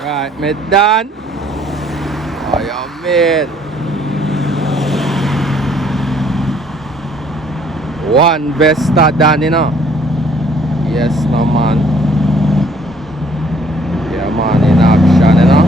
Right, me done. Oh, yeah, mate. One Vesta done, you know. Yes, no man. Yeah, man, in action, you know.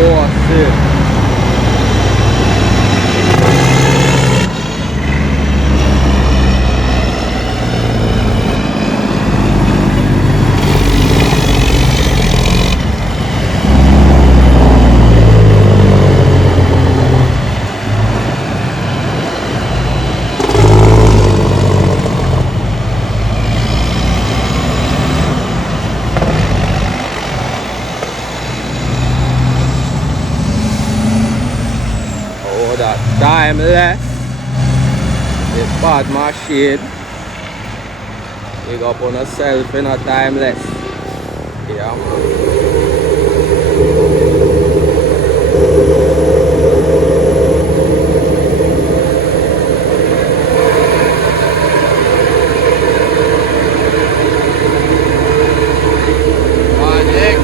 Oh, shit. Oh, that timeless. The bad machine. Big up on yourself in a timeless. Yeah, man. One X.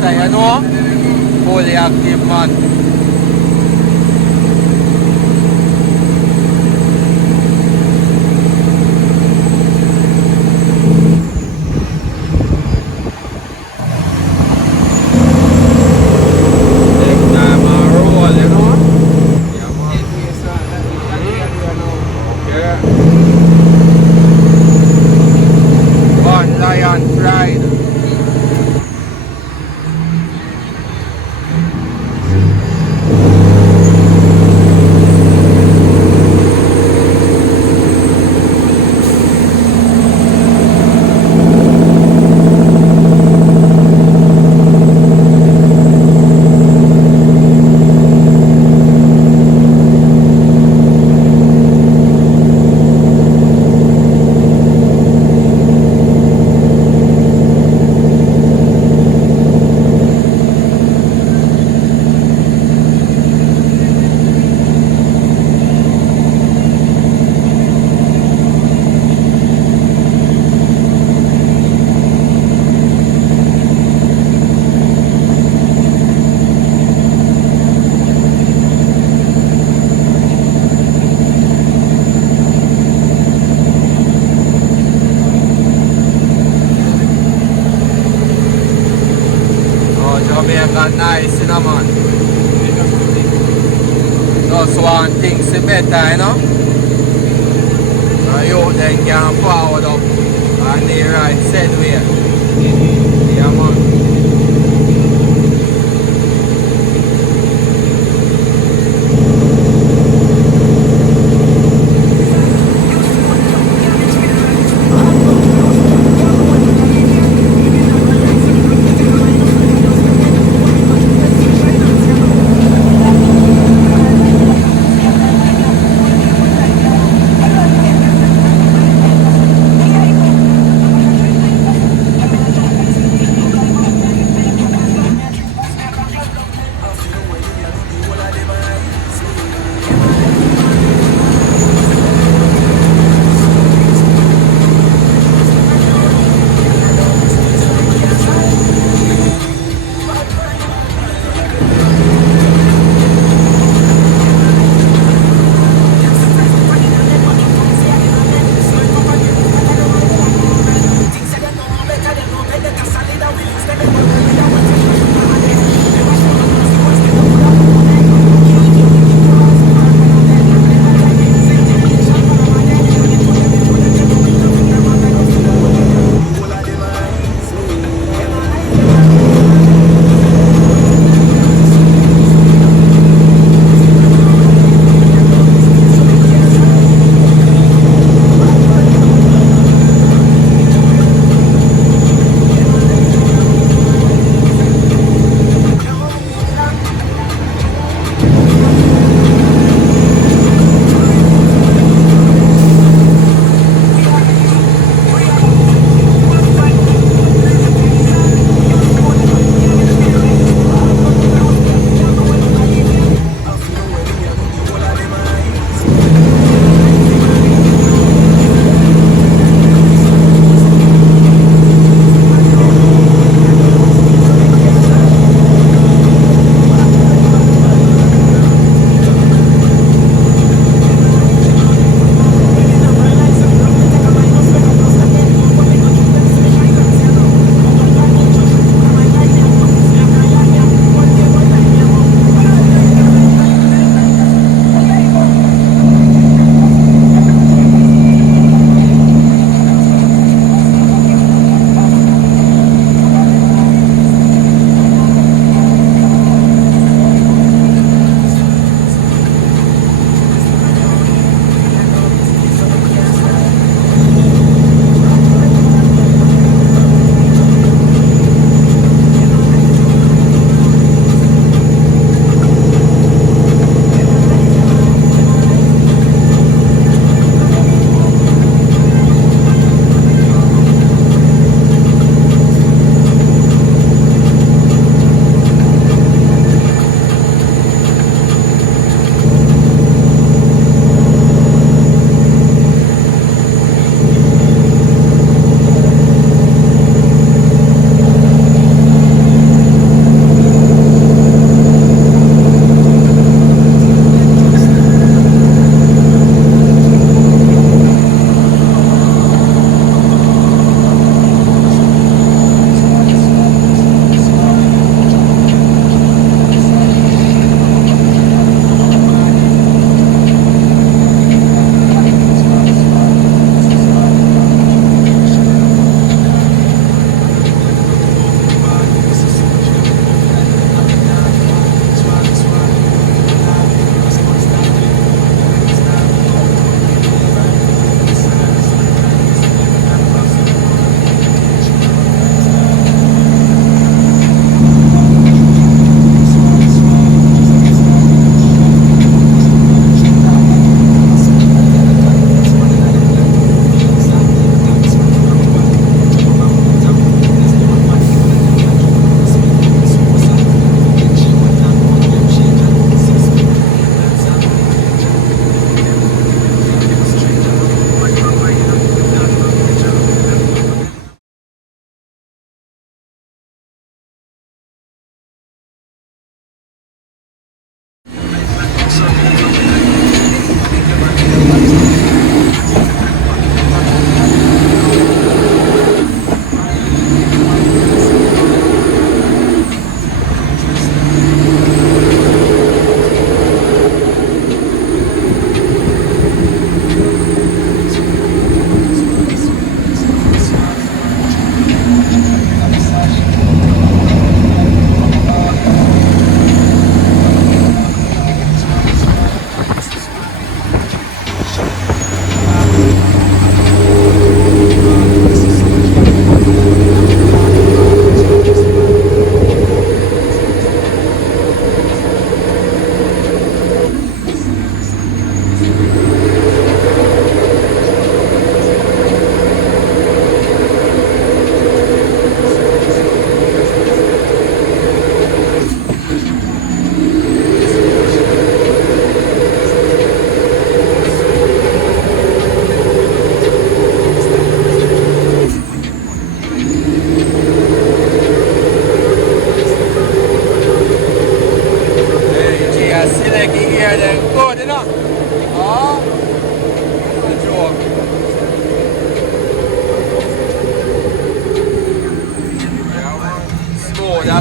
Fiesta, you know? Fully active, man. Take time and roll, you know? Yeah, man. Okay. One Lion Pride. Jamaica nice, you know, man. Just want things to better, you know. So you then can forward up on the right side way. Yeah, man.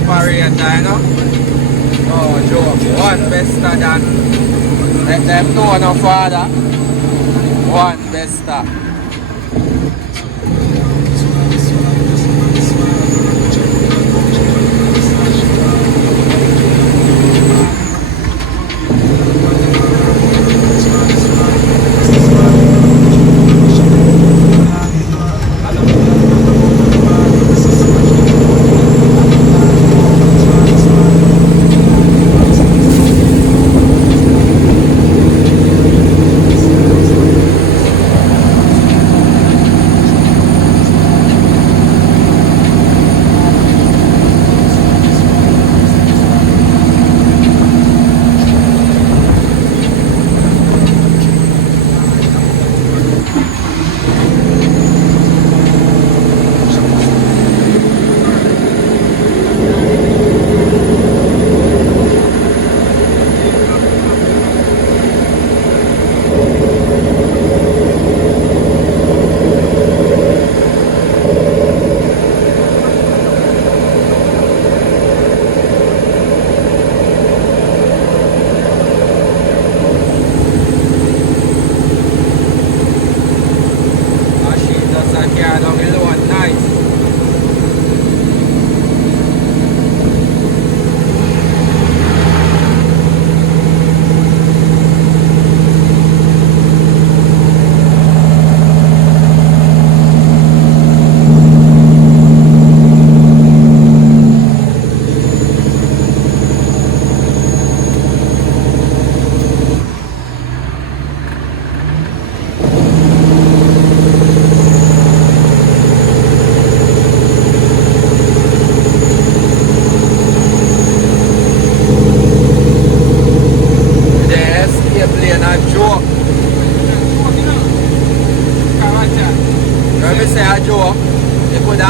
operator, you know? Oh, joke. One better than. Let them know no father. One better.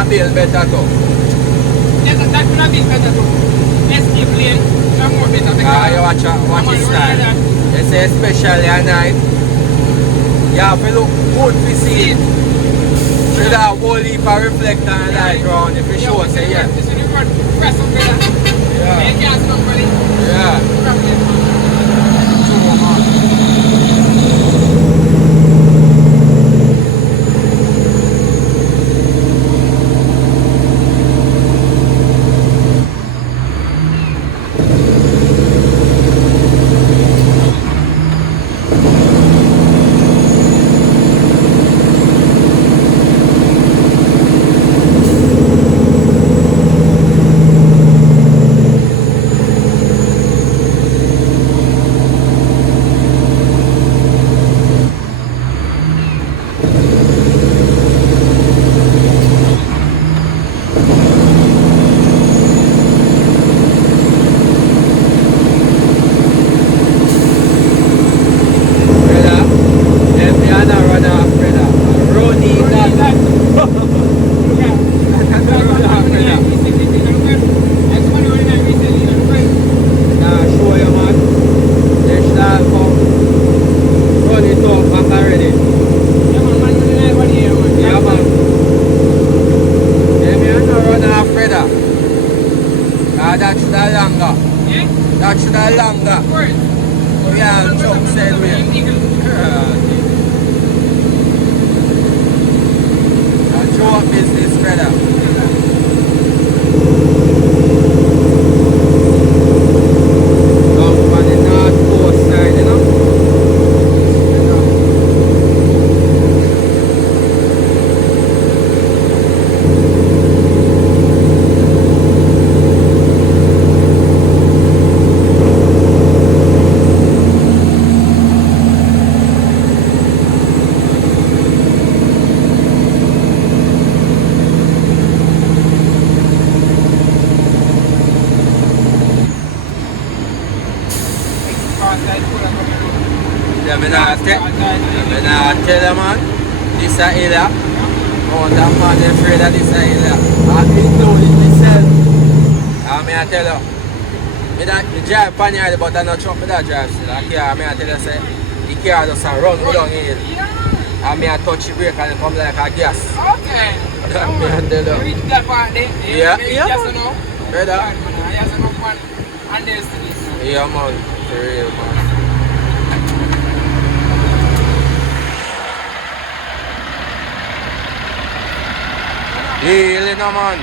Bill better too. Yes, that could have been better too. Escape lane, some more better. You watch his style. You say especially at night. You have to look good to see it. Should have a whole heap of reflector and light round if you show say yeah. So you run press up better. Yeah. You can't stop for it. Yeah. That should have longer. Yeah, Chuck said we. Joe business, brother. Come on the north coast side, you know. I tell them, man, this is area. Oh, that man is afraid of this area. I've included myself. I tell you, I drive on here, but I not truck with that drive still. I tell you, say, the car just run down here. I touch the brake and it come like a gas. Okay. I tell you. Reach that part there. Yeah. Yes or no? Brother. I have enough fun and there's to this. Yeah, man. For real, man. Really, no, man.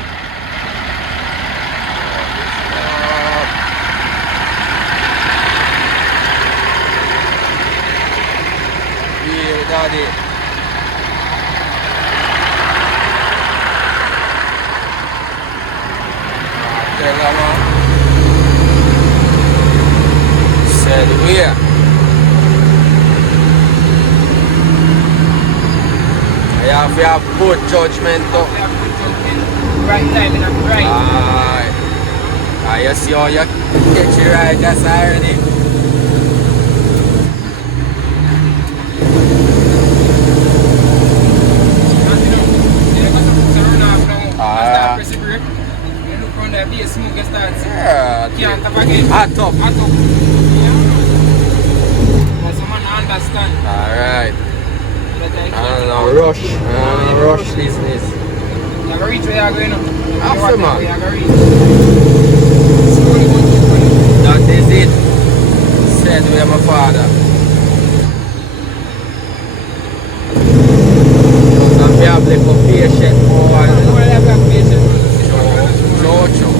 Real, daddy. Tell her, man. Said where? I have to have good judgment though. We have good judgment. Right time in a right. You see how you catch it right, that's irony. Yeah. Can't have again. Hot up. Hot up. Because someone understand. Alright. That I I don't know, rush. I don't rush business. You gotta reach where you're going now. After, man. You gotta reach. Slowly go to That is it. Said with my father. Just have to be patient, boy. Jojo.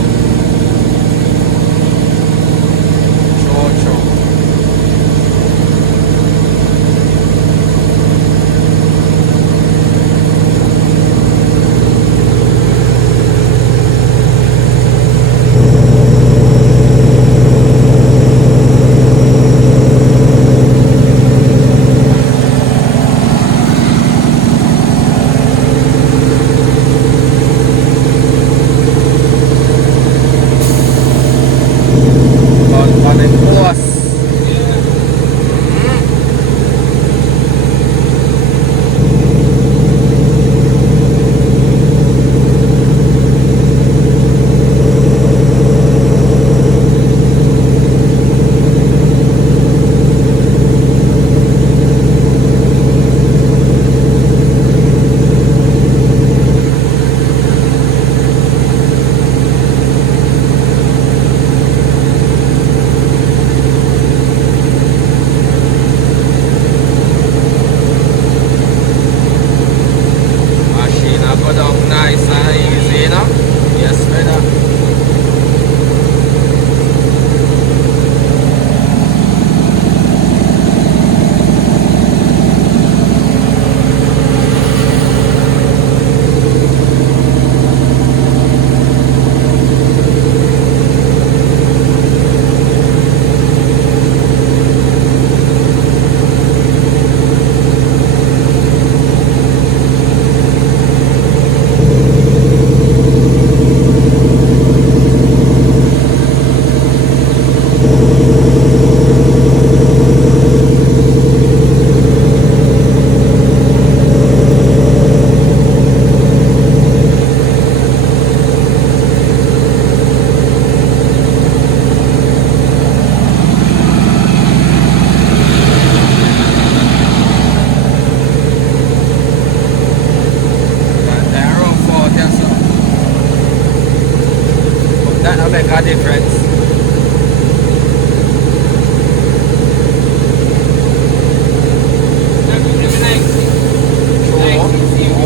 make a difference.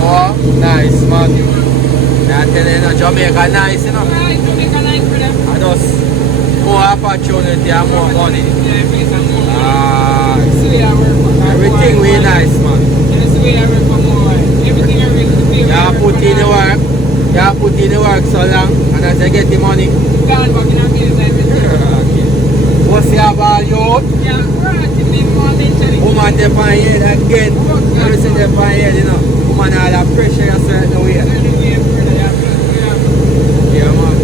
Oh, nice man. I tell you, Jamaica nice, you know. Jamaica nice for them. And just more opportunity and more money. Everything we nice, man. You put in the work. You put in the work so long, and as you get the money. What's your value? Woman dey on here again. Everything dey on here, you know. Woman all that pressure a certain way. Yeah, man.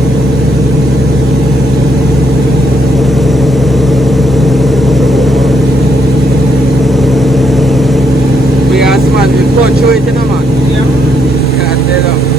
We as man, we touch you it, you know, man. Yeah. Can't tell you.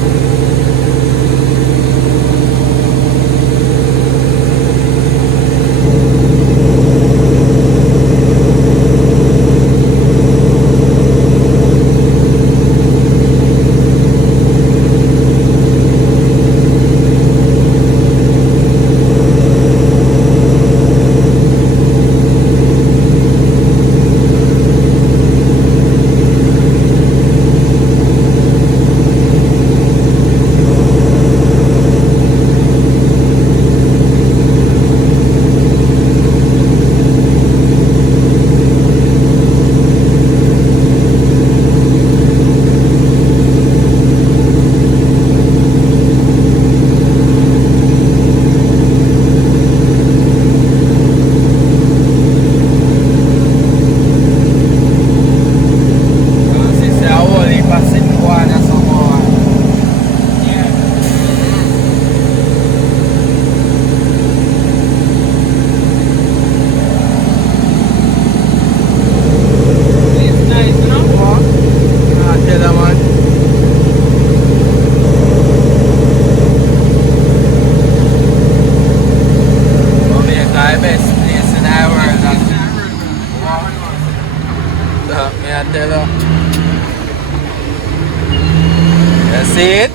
See it?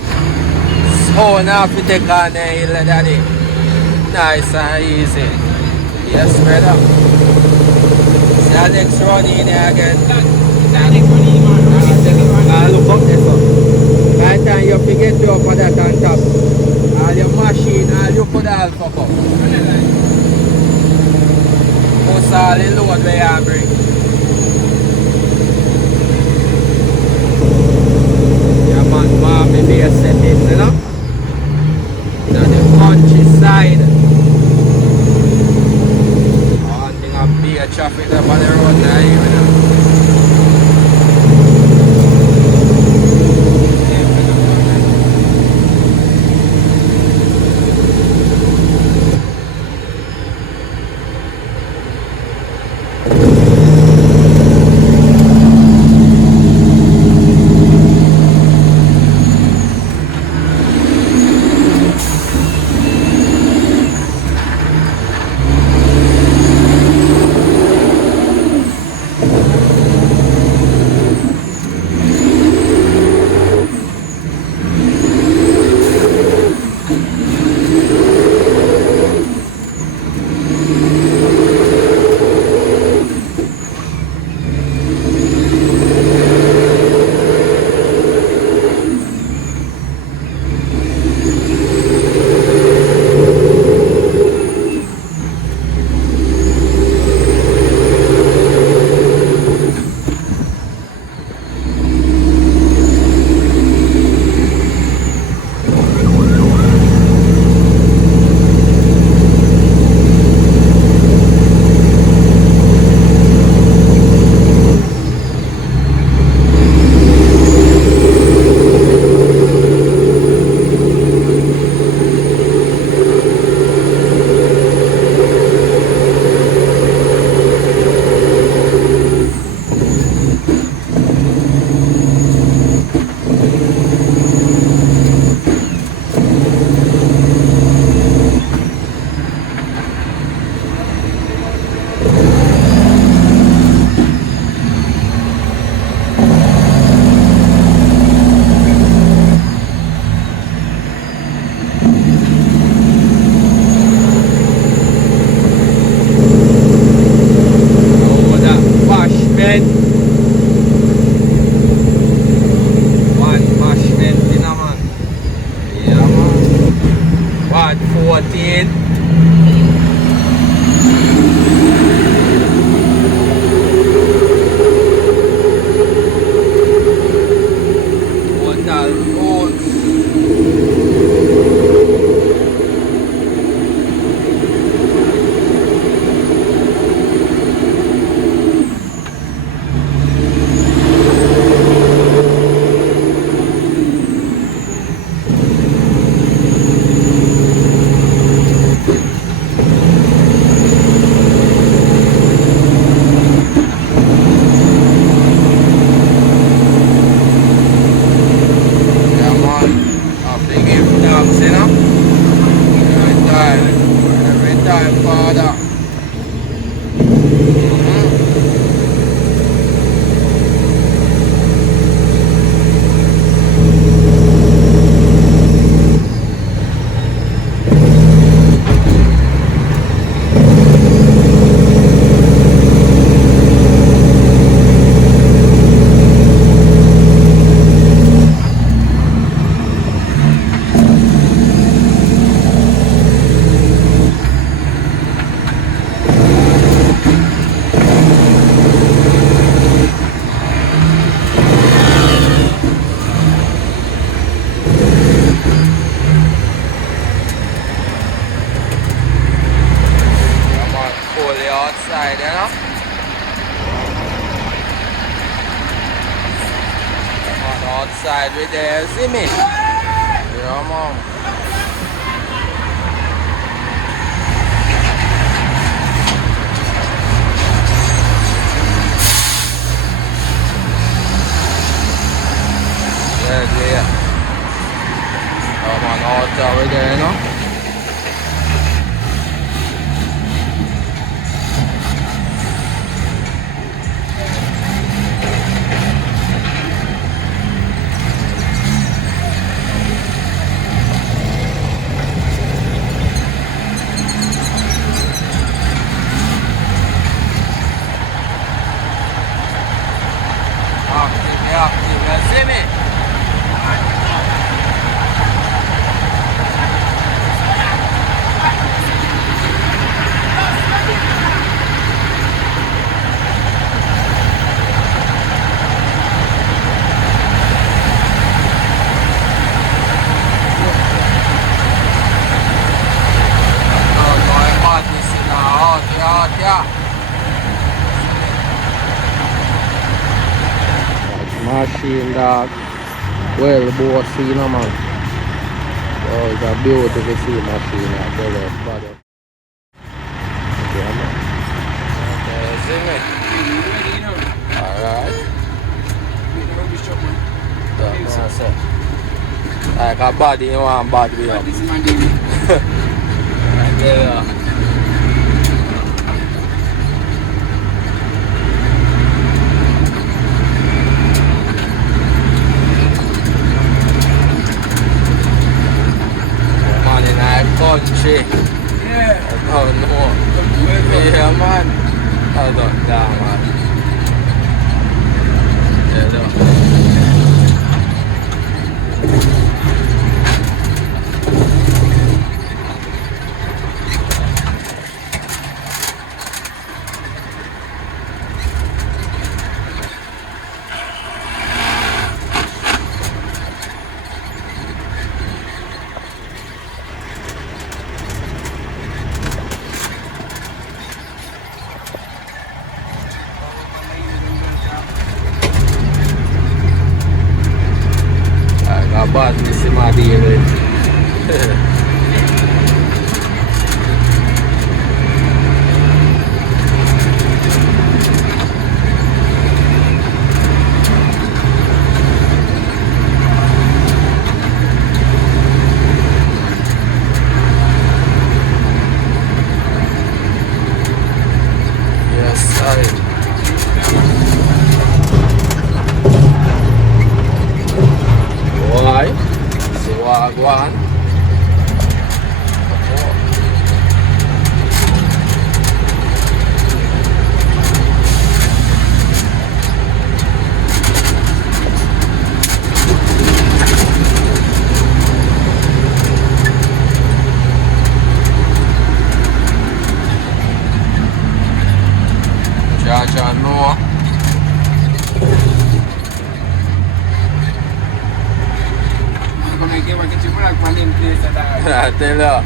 Oh, now if you take on the hill, daddy. Nice and easy. Yes, brother. See Alex running here again. Look up there, so. By the time you forget to up that on top, all your machine, all you could all fuck up. Most all the load where you bring. Yeah, man, Bobby be a settings, you know? Now the countryside. One thing of beer traffic up on the road there, you know. Outside, you know? Come on, outside with there, see me? Yeah, mom. Yeah. Come on, outside with there, you know? machine, dog. Well, bossy, you know, man. Oh, it's a beautiful sea machine, I tell you, brother. Yeah, man. Okay, see me? You know. Alright. You know, be shop, man. That's what I said. Like a body, you want bad way up. This is my baby. I tell you. Man in our country. Yeah. Oh no. Yeah, man. I don't know, man. Yeah, no. Badness in my daily. Yes, sorry. Why? So wagwan. Jaja no. Give a get you black man in place at I that. tell you.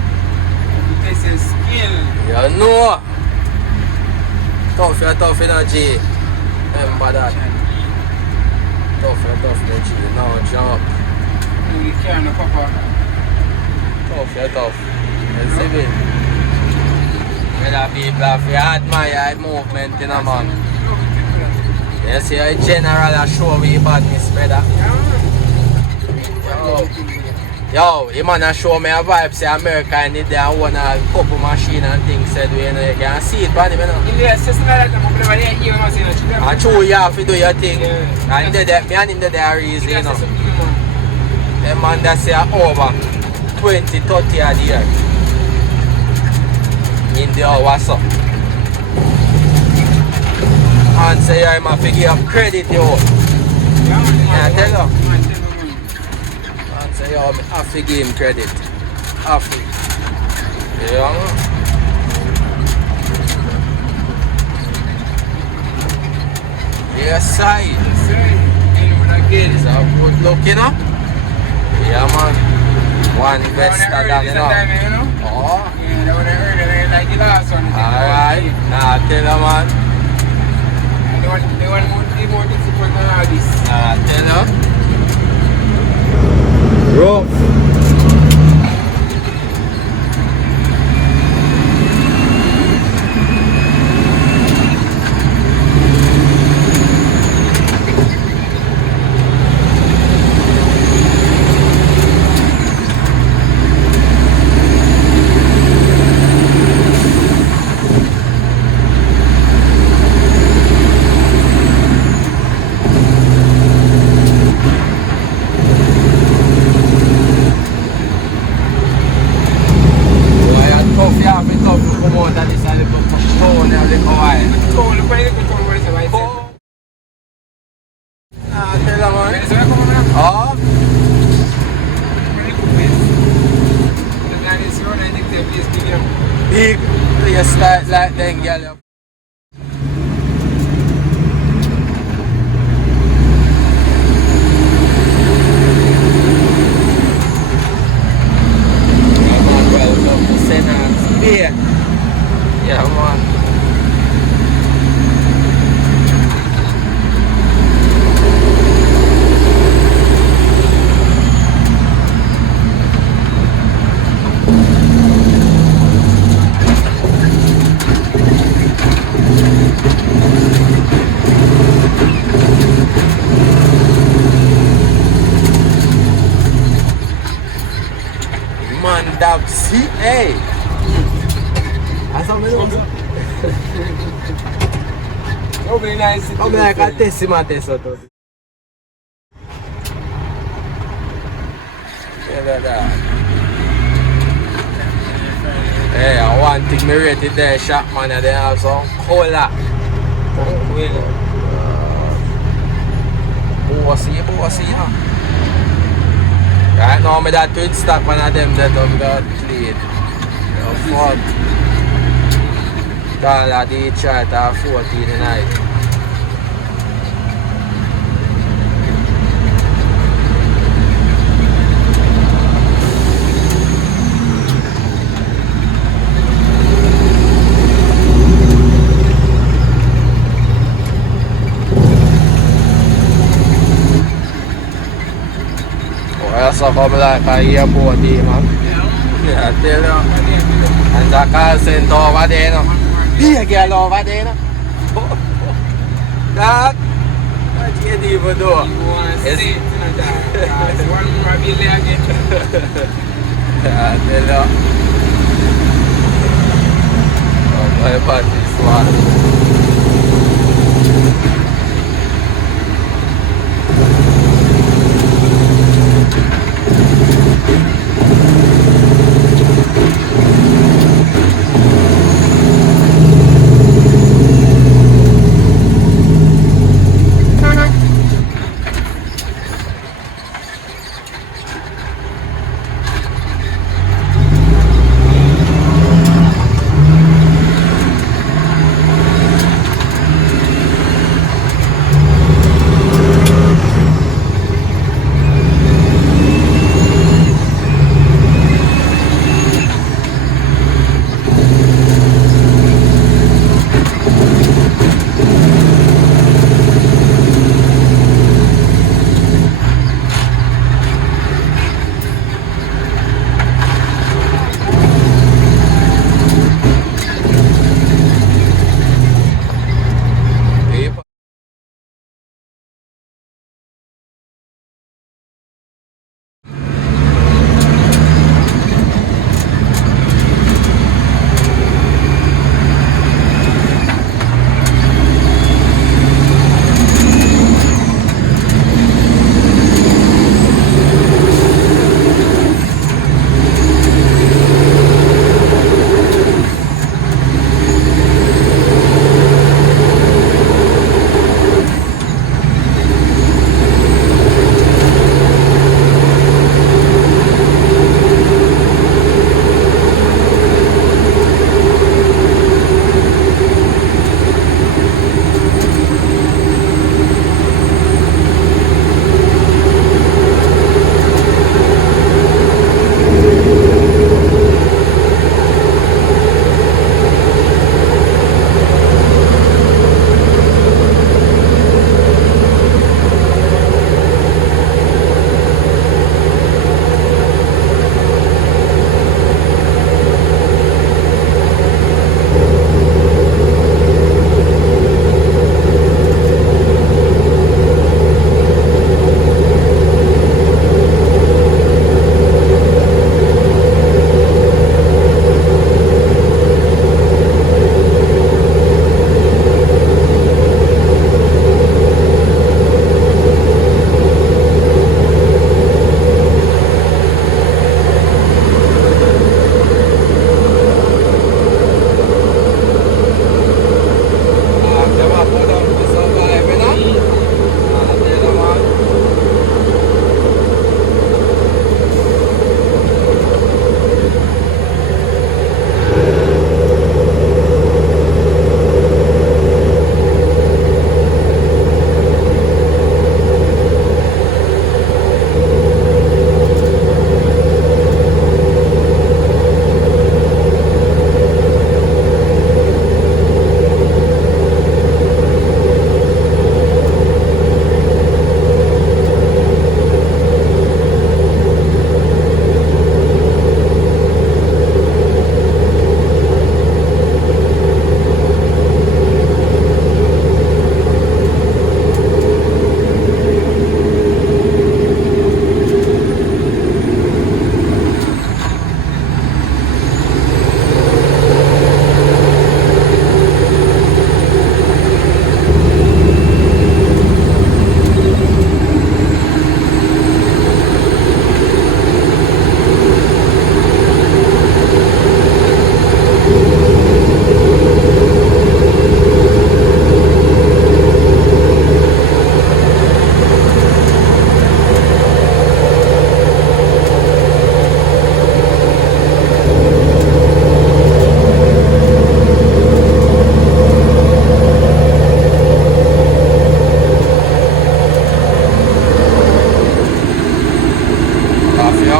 This is skill. You know. Tough energy. Remember that. Tough energy. No jump. You can't papa. Tough. You see me? When people have admire movement in a man. You see a general a show me badness, brother. Yo, the man a show me a vibe, say America and they own a couple machine and things said we, you know, you can see it, man, you know. Yes, just like that, I'm going to hear you say that. And true, you have to do your thing. Yeah. And me and him there are easy, you know. The man that say over 20, 30 a year. In the hours up. And say I'm a figure of credit, yo. Yeah, tell you. And say yo, I have to give him credit. Have to. Yeah, man. Yes, I. It's a good look, you know. Yeah, man. One investor down, you know. Oh. Yeah, that would have heard it like the last one. Alright. Nah, tell you, man. They want more discipline than all this. Nah, tell you. Rough. Big place like that, girl. Welcome to Senat's Bay. Yeah, man. See, hey. That's how many ones. Nobody nice. I'm like a test my test out of it. Hey, I want to take me rated there, shop man, and they have some cola. Bossy, yeah. Right now, I'm that twin stock one of them that I've got clean. Fuck. Call at the chart at 14 tonight. That's how come like a airport here, man. Yeah, I tell you. And the car center over there, no. Be a girl over there, no. That, what you can't even do. You want to say it, it's one more bill again. Yeah, I tell you. Oh, my bad, this one.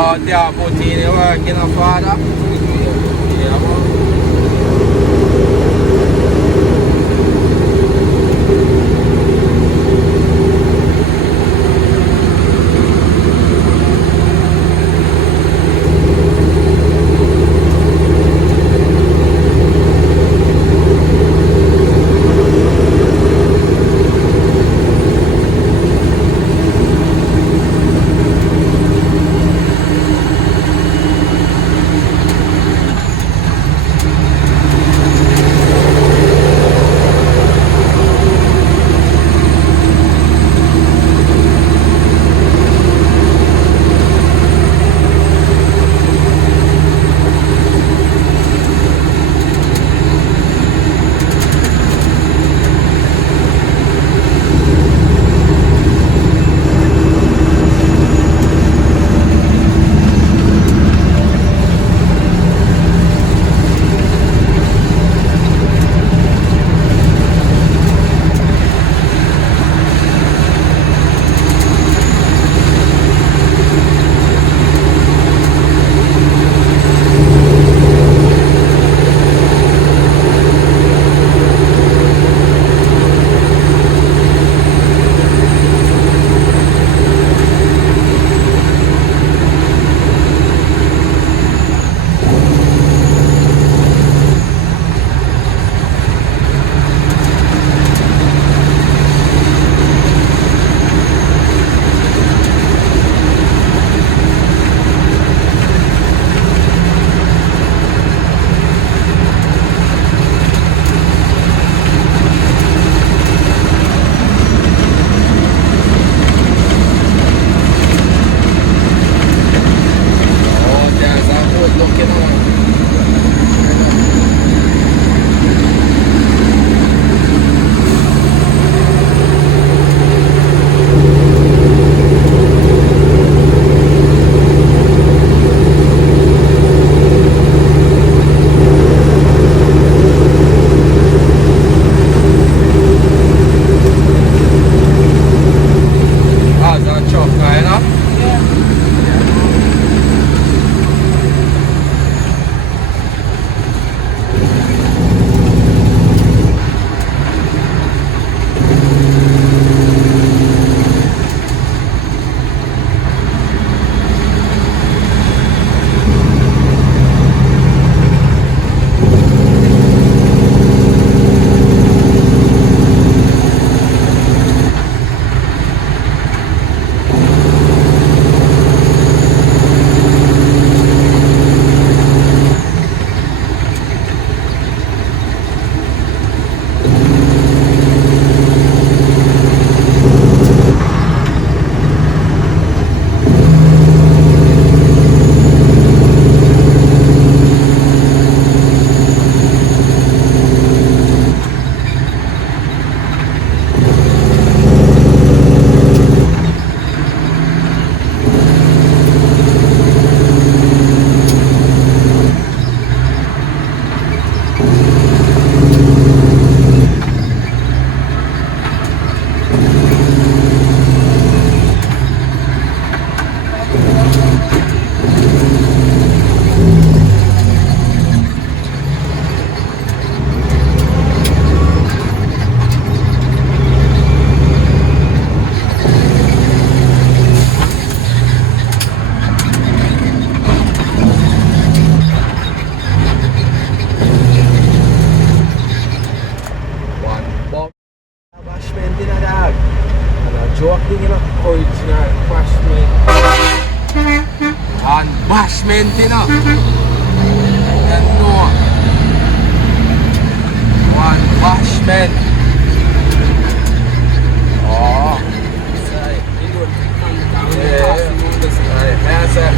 out there put in the work, you know, father. Yeah, man. Bashment, you know. You know. One bashment. Oh. Sorry, you do it. Yeah, yeah.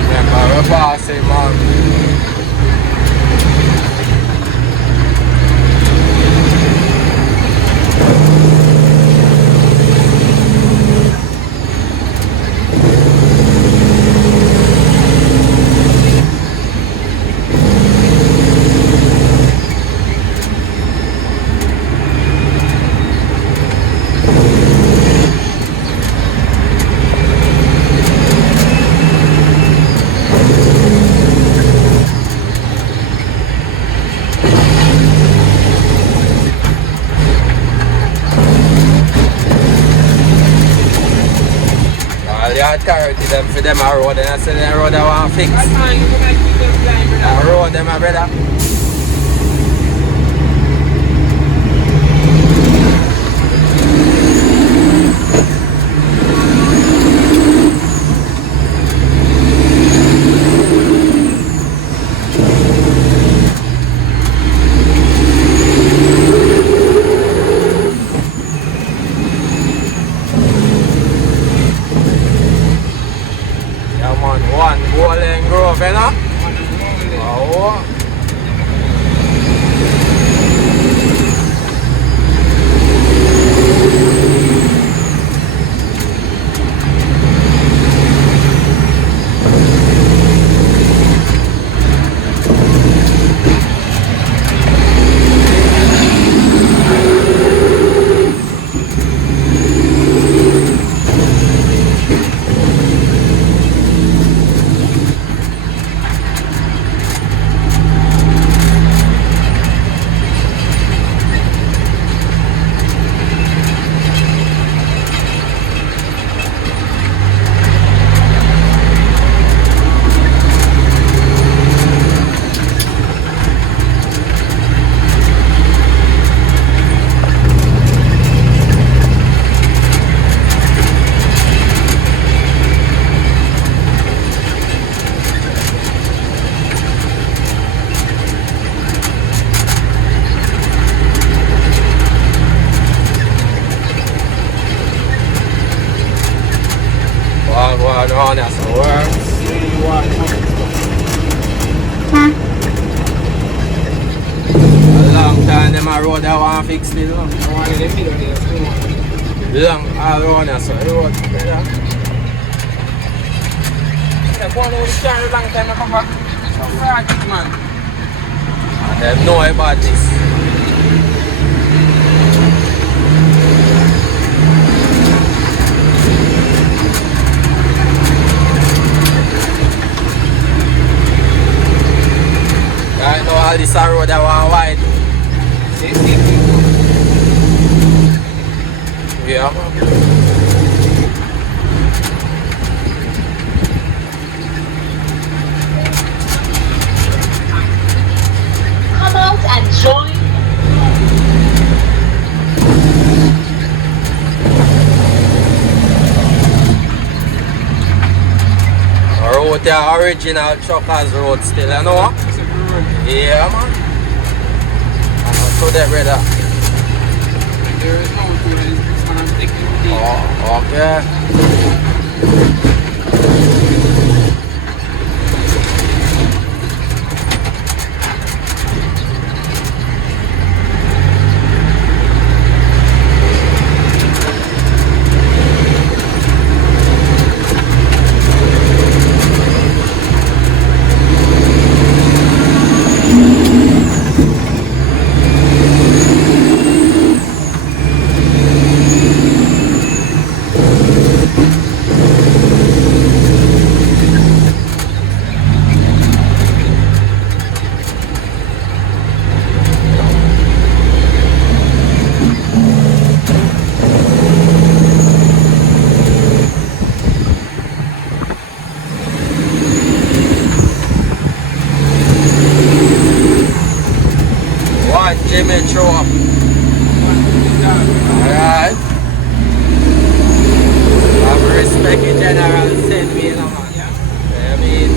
Remember, we're passing, man. God carrot them for them a road and I said the road I want fix. That man, you come and keep them blind, A brother. road them a brother. Yeah man, one Golden Grove, you know? Oh. One on, that's the works. A long time them a road I want fix still. I want to let me know this. Long all round that's the road. Yeah, go on over the car a long time, I come back. So fraud, man. They know about this. I know all this a road I want wide. Yeah. Come out and join. Road the original truckers road still, you know? Yeah man. So that brother. There is no to this one I'm taking the Oh, okay. Jimmy throw up. Alright. Have respect in general, send me, you know, man. Yeah. I mean.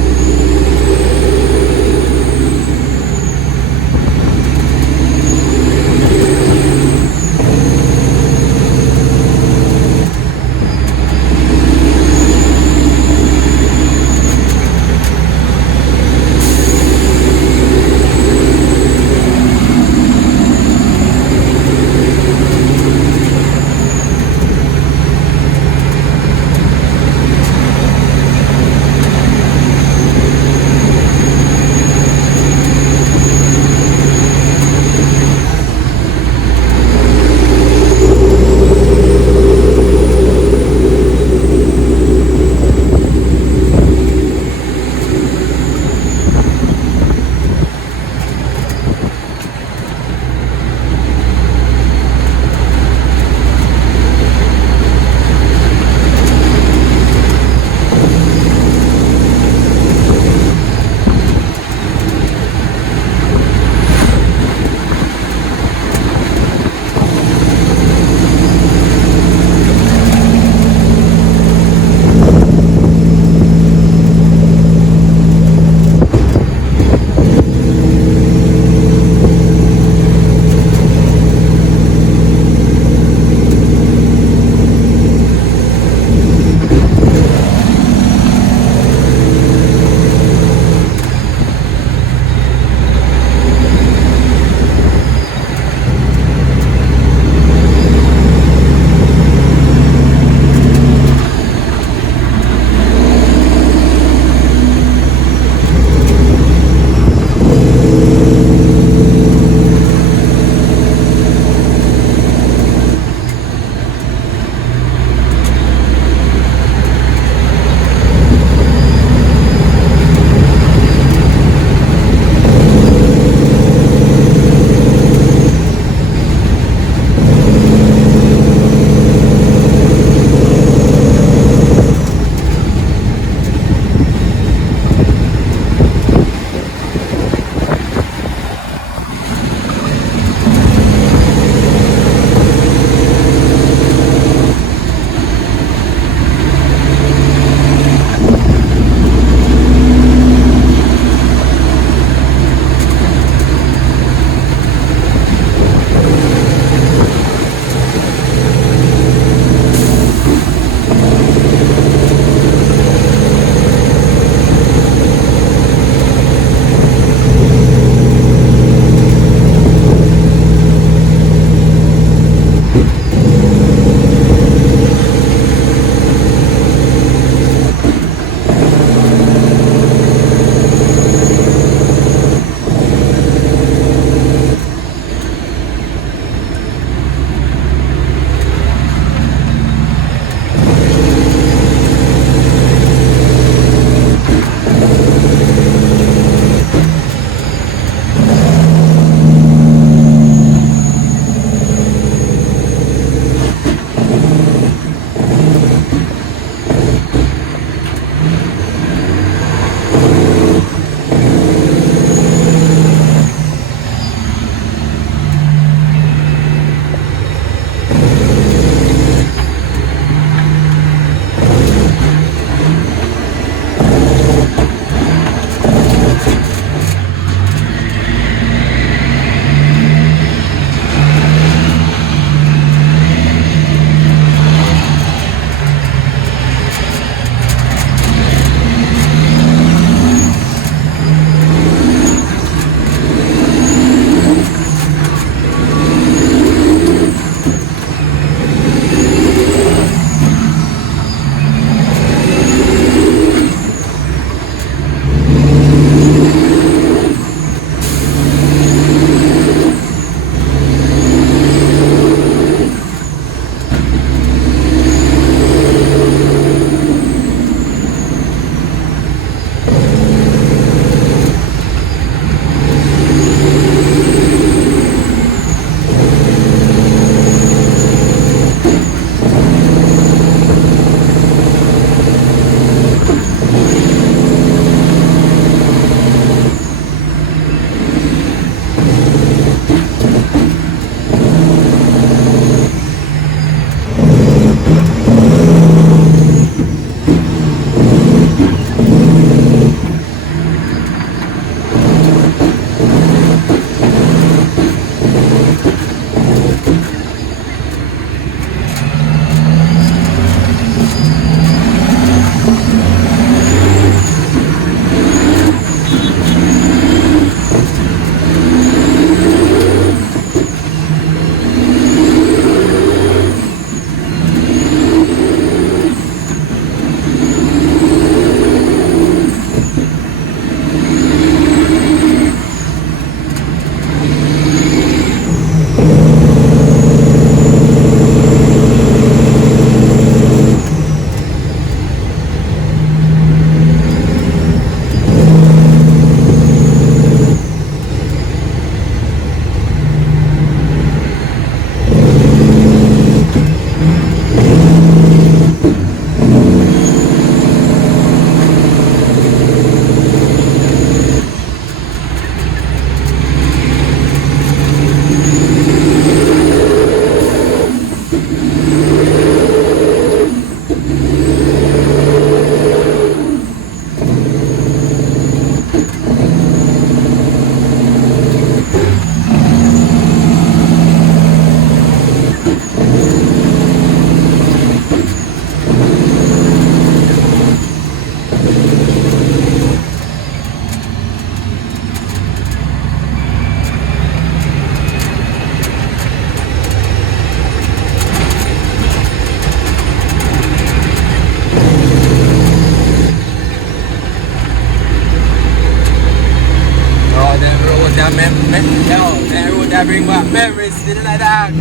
bring back memories to the dog.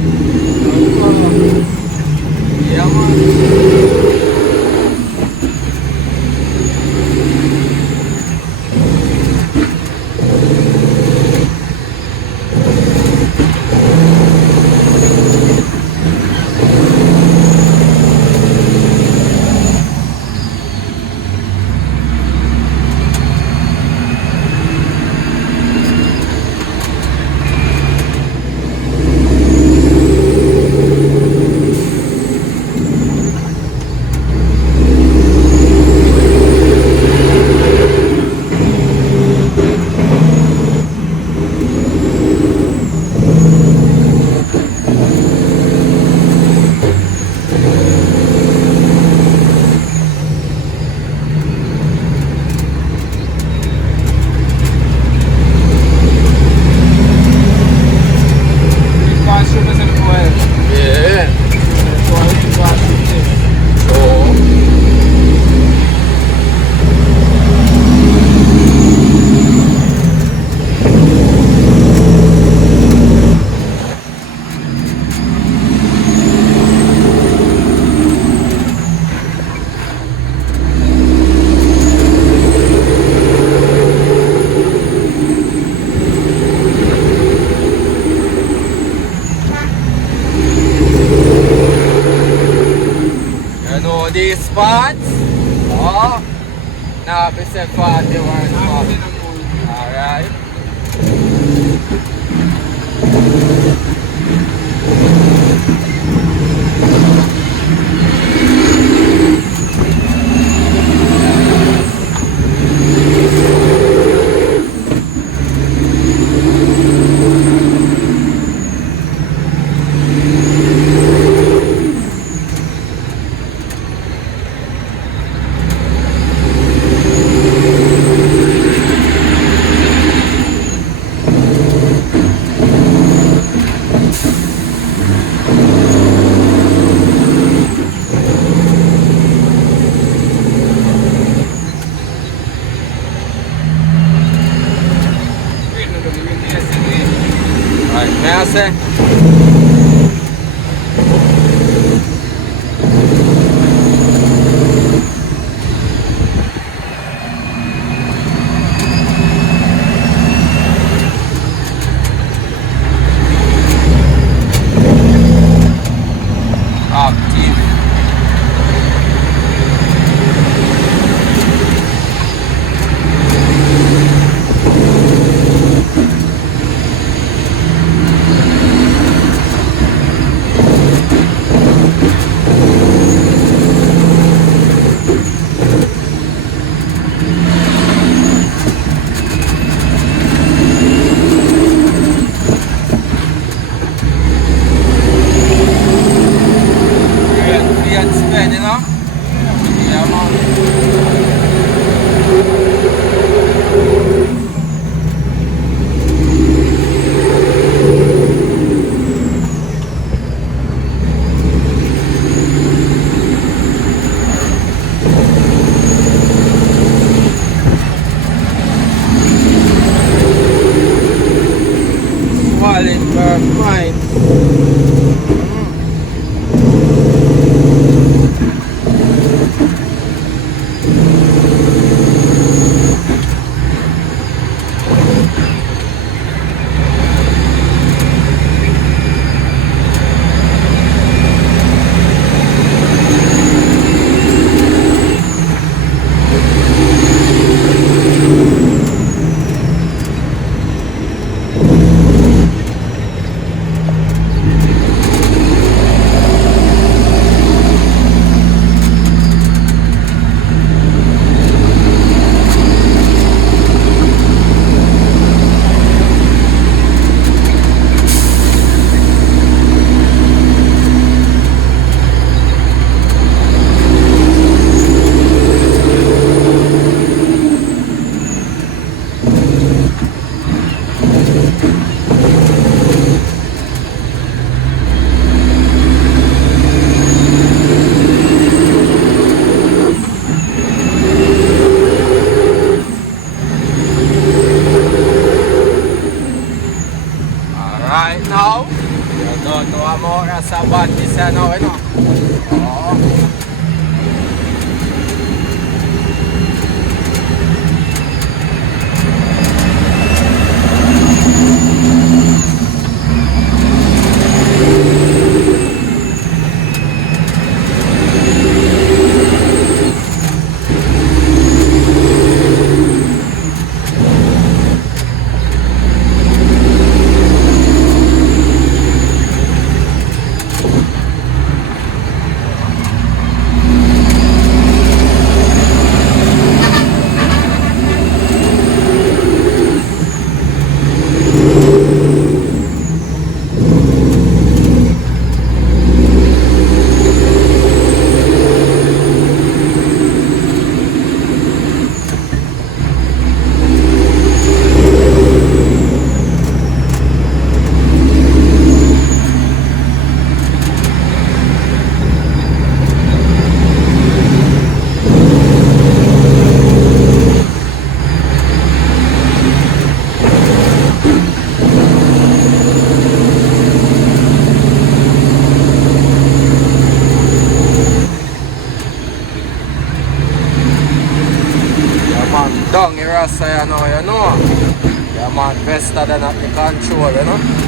Yeah, man. Yeah. So, you know these spots? Oh, now be set 41 spots. Alright. Alright, may I say? Active. now, you know. Oh. Down here, I say, you know. Yeah, man, faster than at the control, you know.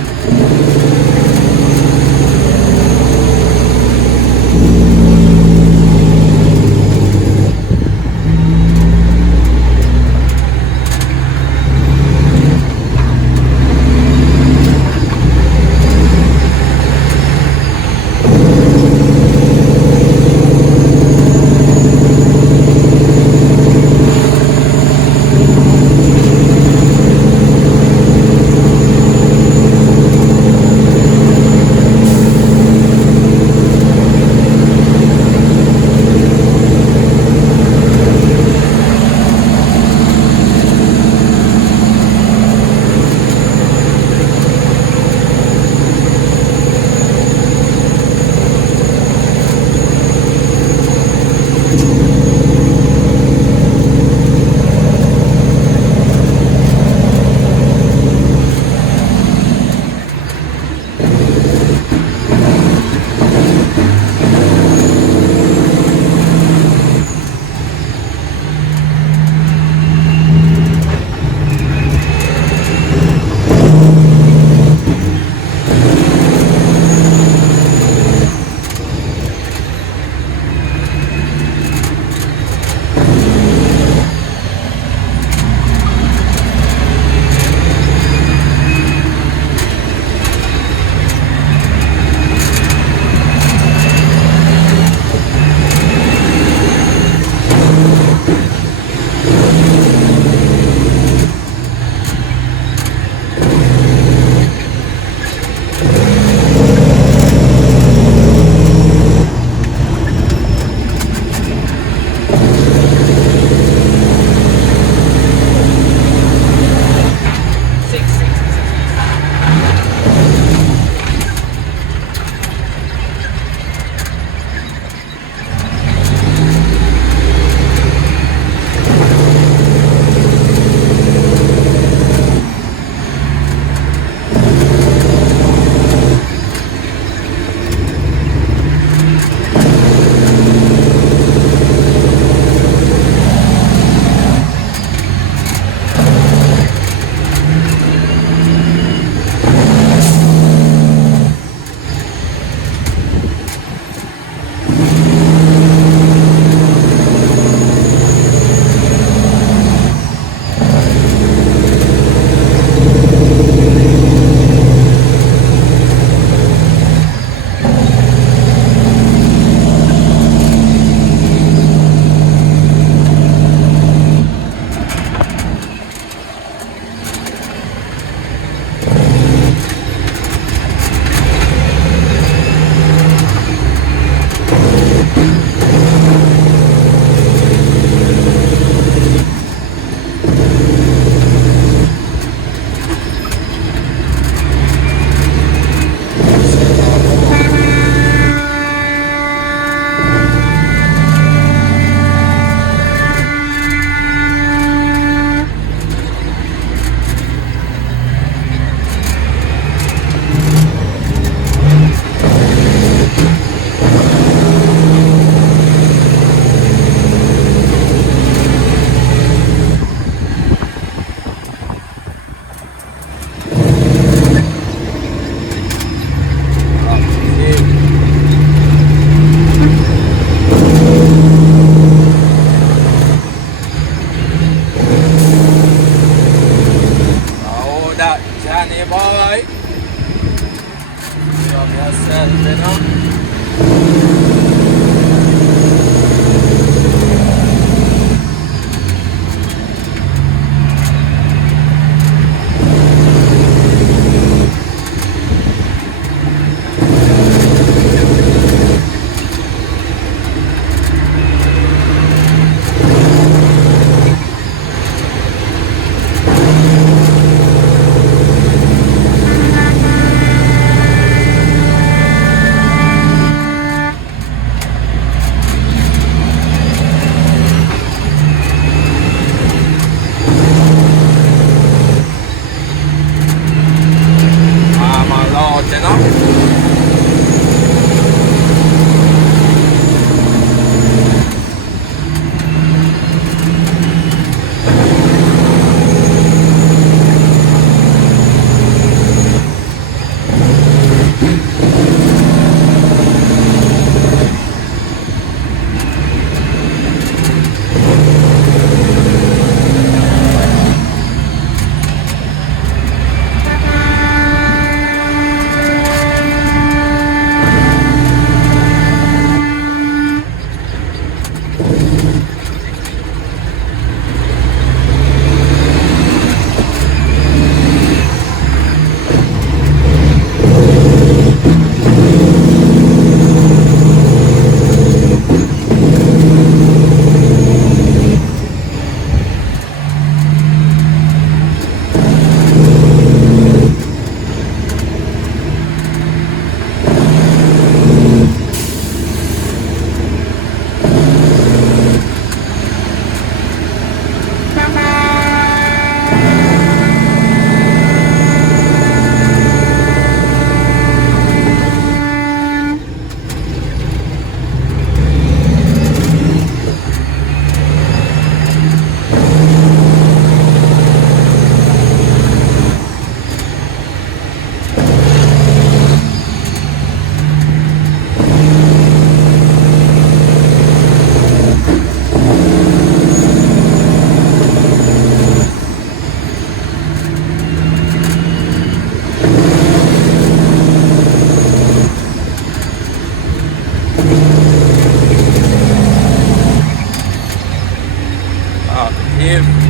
If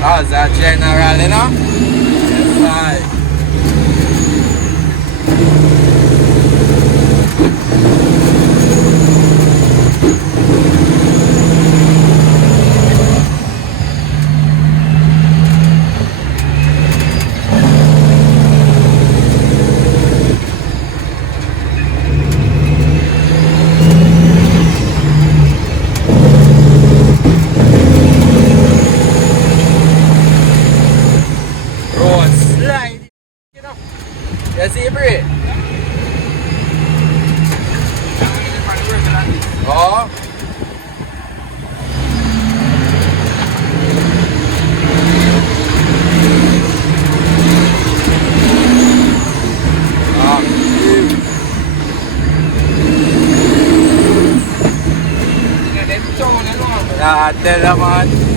how's that general, you know? Yes, right. Road slide, you know? You see Bray? Oh. Ah, tell them, man.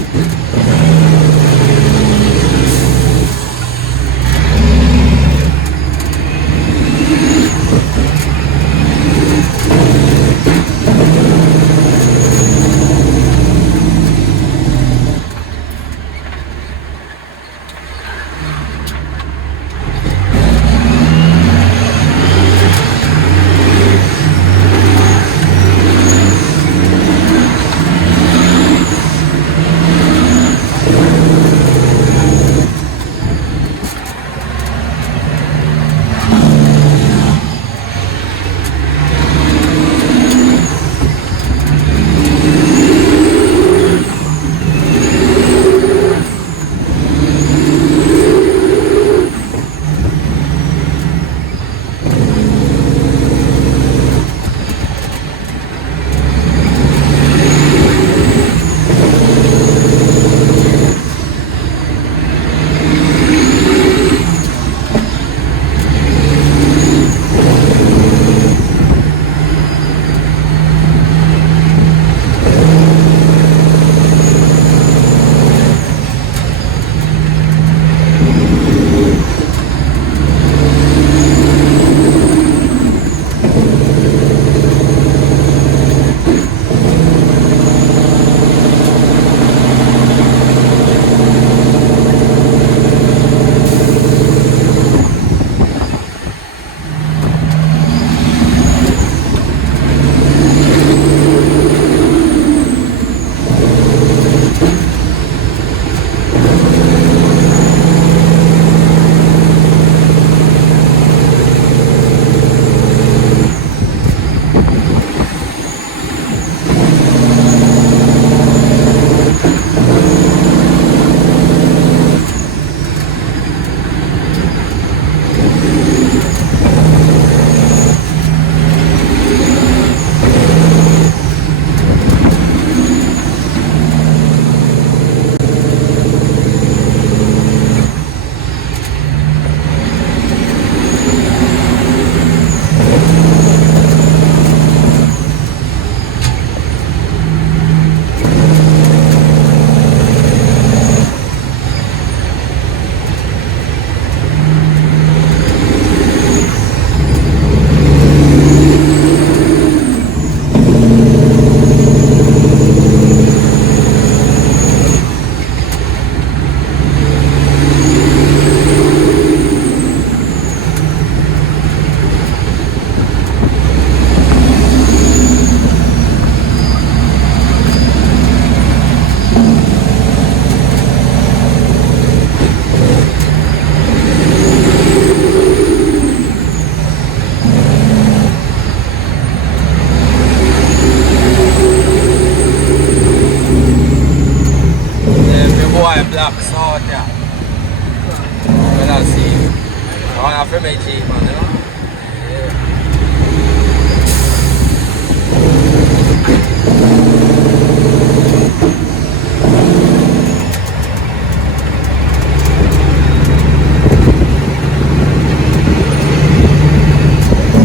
black salt, yeah. When I see, I want to make cheap, man, you know?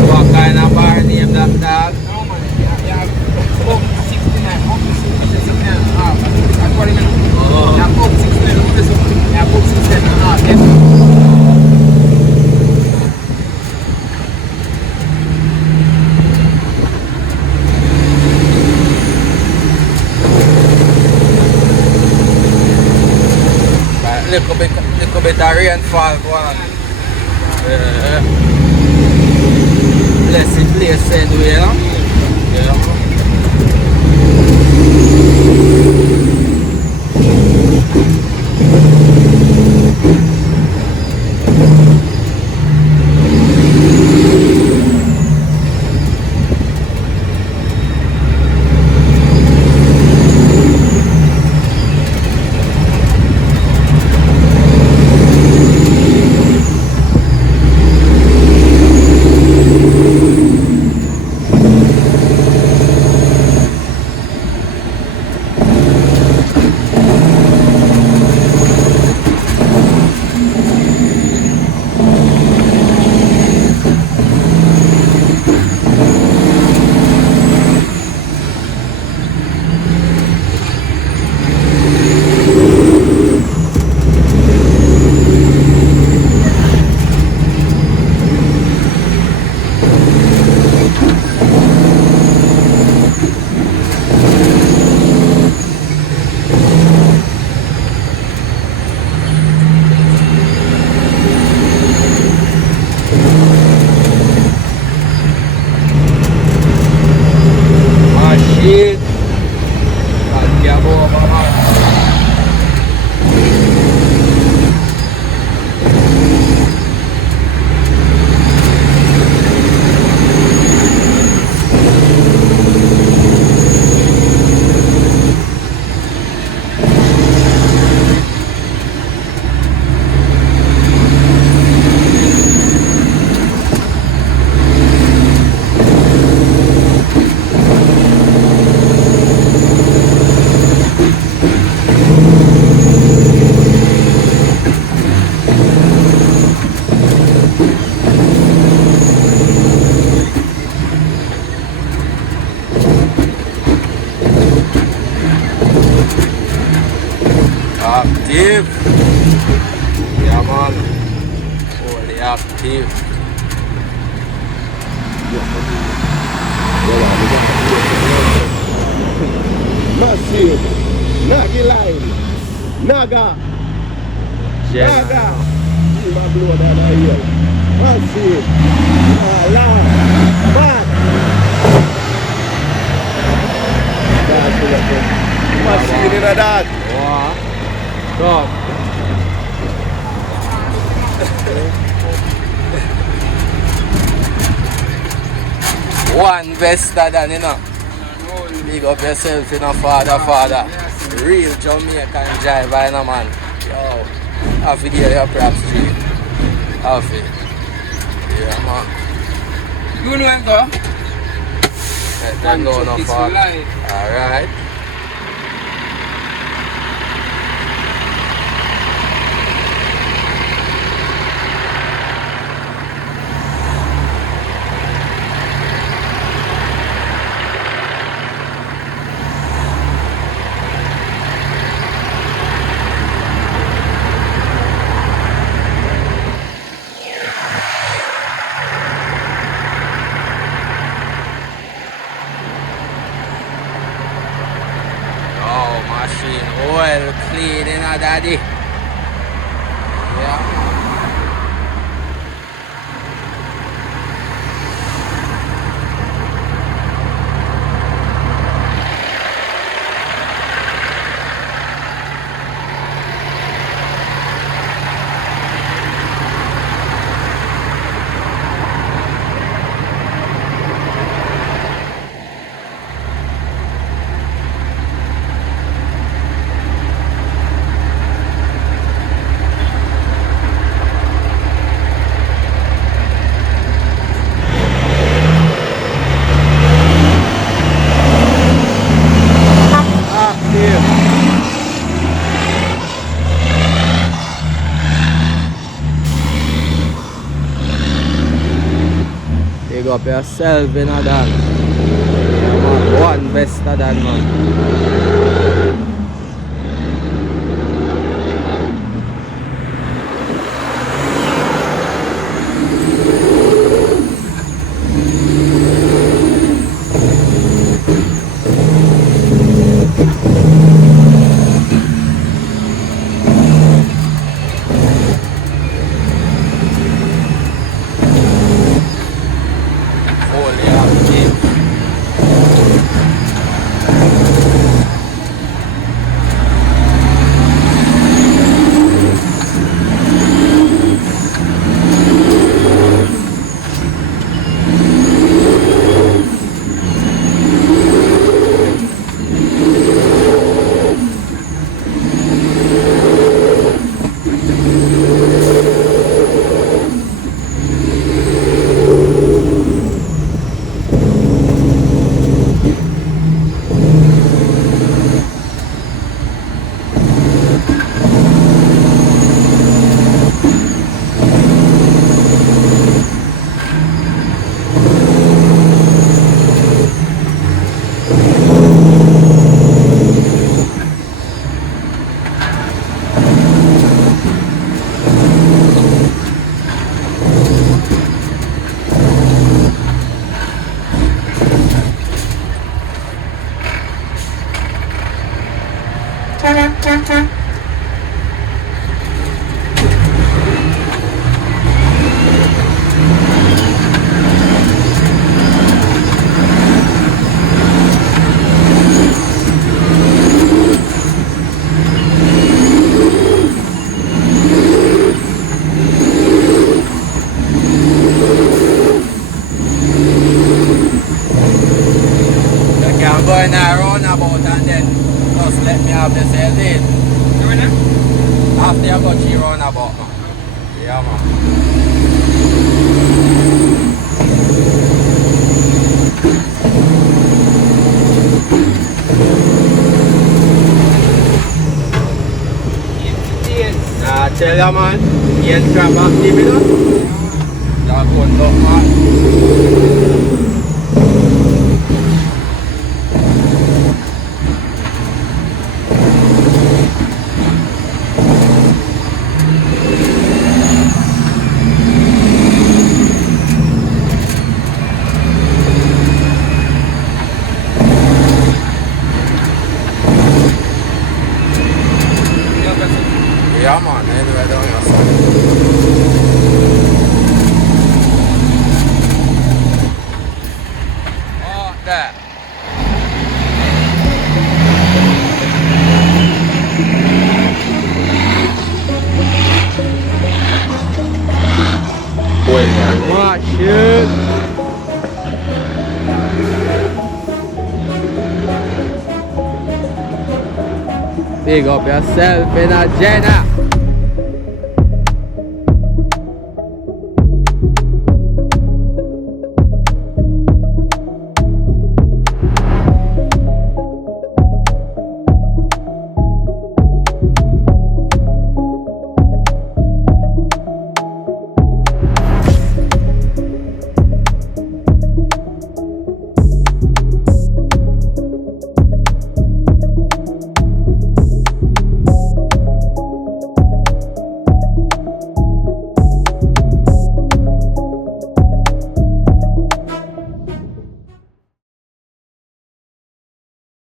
What kind of bar name that dog? No, man. Yeah, Coke 69. Coke 69 and a half. That's what I mean. Oh. Yeah, Coke 69. Yeah, Coke 69 and a half. Yes. Little bit of rainfall going. Blessed place said we, you know? Yeah. Shit. Lagi apa mama? Active. Yeah, man. Fully active. Massive. Nagi line. Naga. Naga. You might blow down here. Massive. Loud. Bad. That's it. Machine in a dog. Wow. Stop. One better than, you know. Big up yourself, you know, father. Real Jamaican jive, by no man. Yo, half a day, your props, G. Half it. Yeah, man. You know and go. Let them know no It's fault. live. Alright. Machine oil clean, you know, daddy. Yeah. up yourself in a Dan. Yeah, man. One better than man. Going around about and then just let me have the sale date. After you got you round about, man. Yeah, man. I tell you, man, you ain't crap active enough. You're going up, man. Yeah, man, anyway, down here, so. Oh, there. What shit? Big up yourself in a Jenna.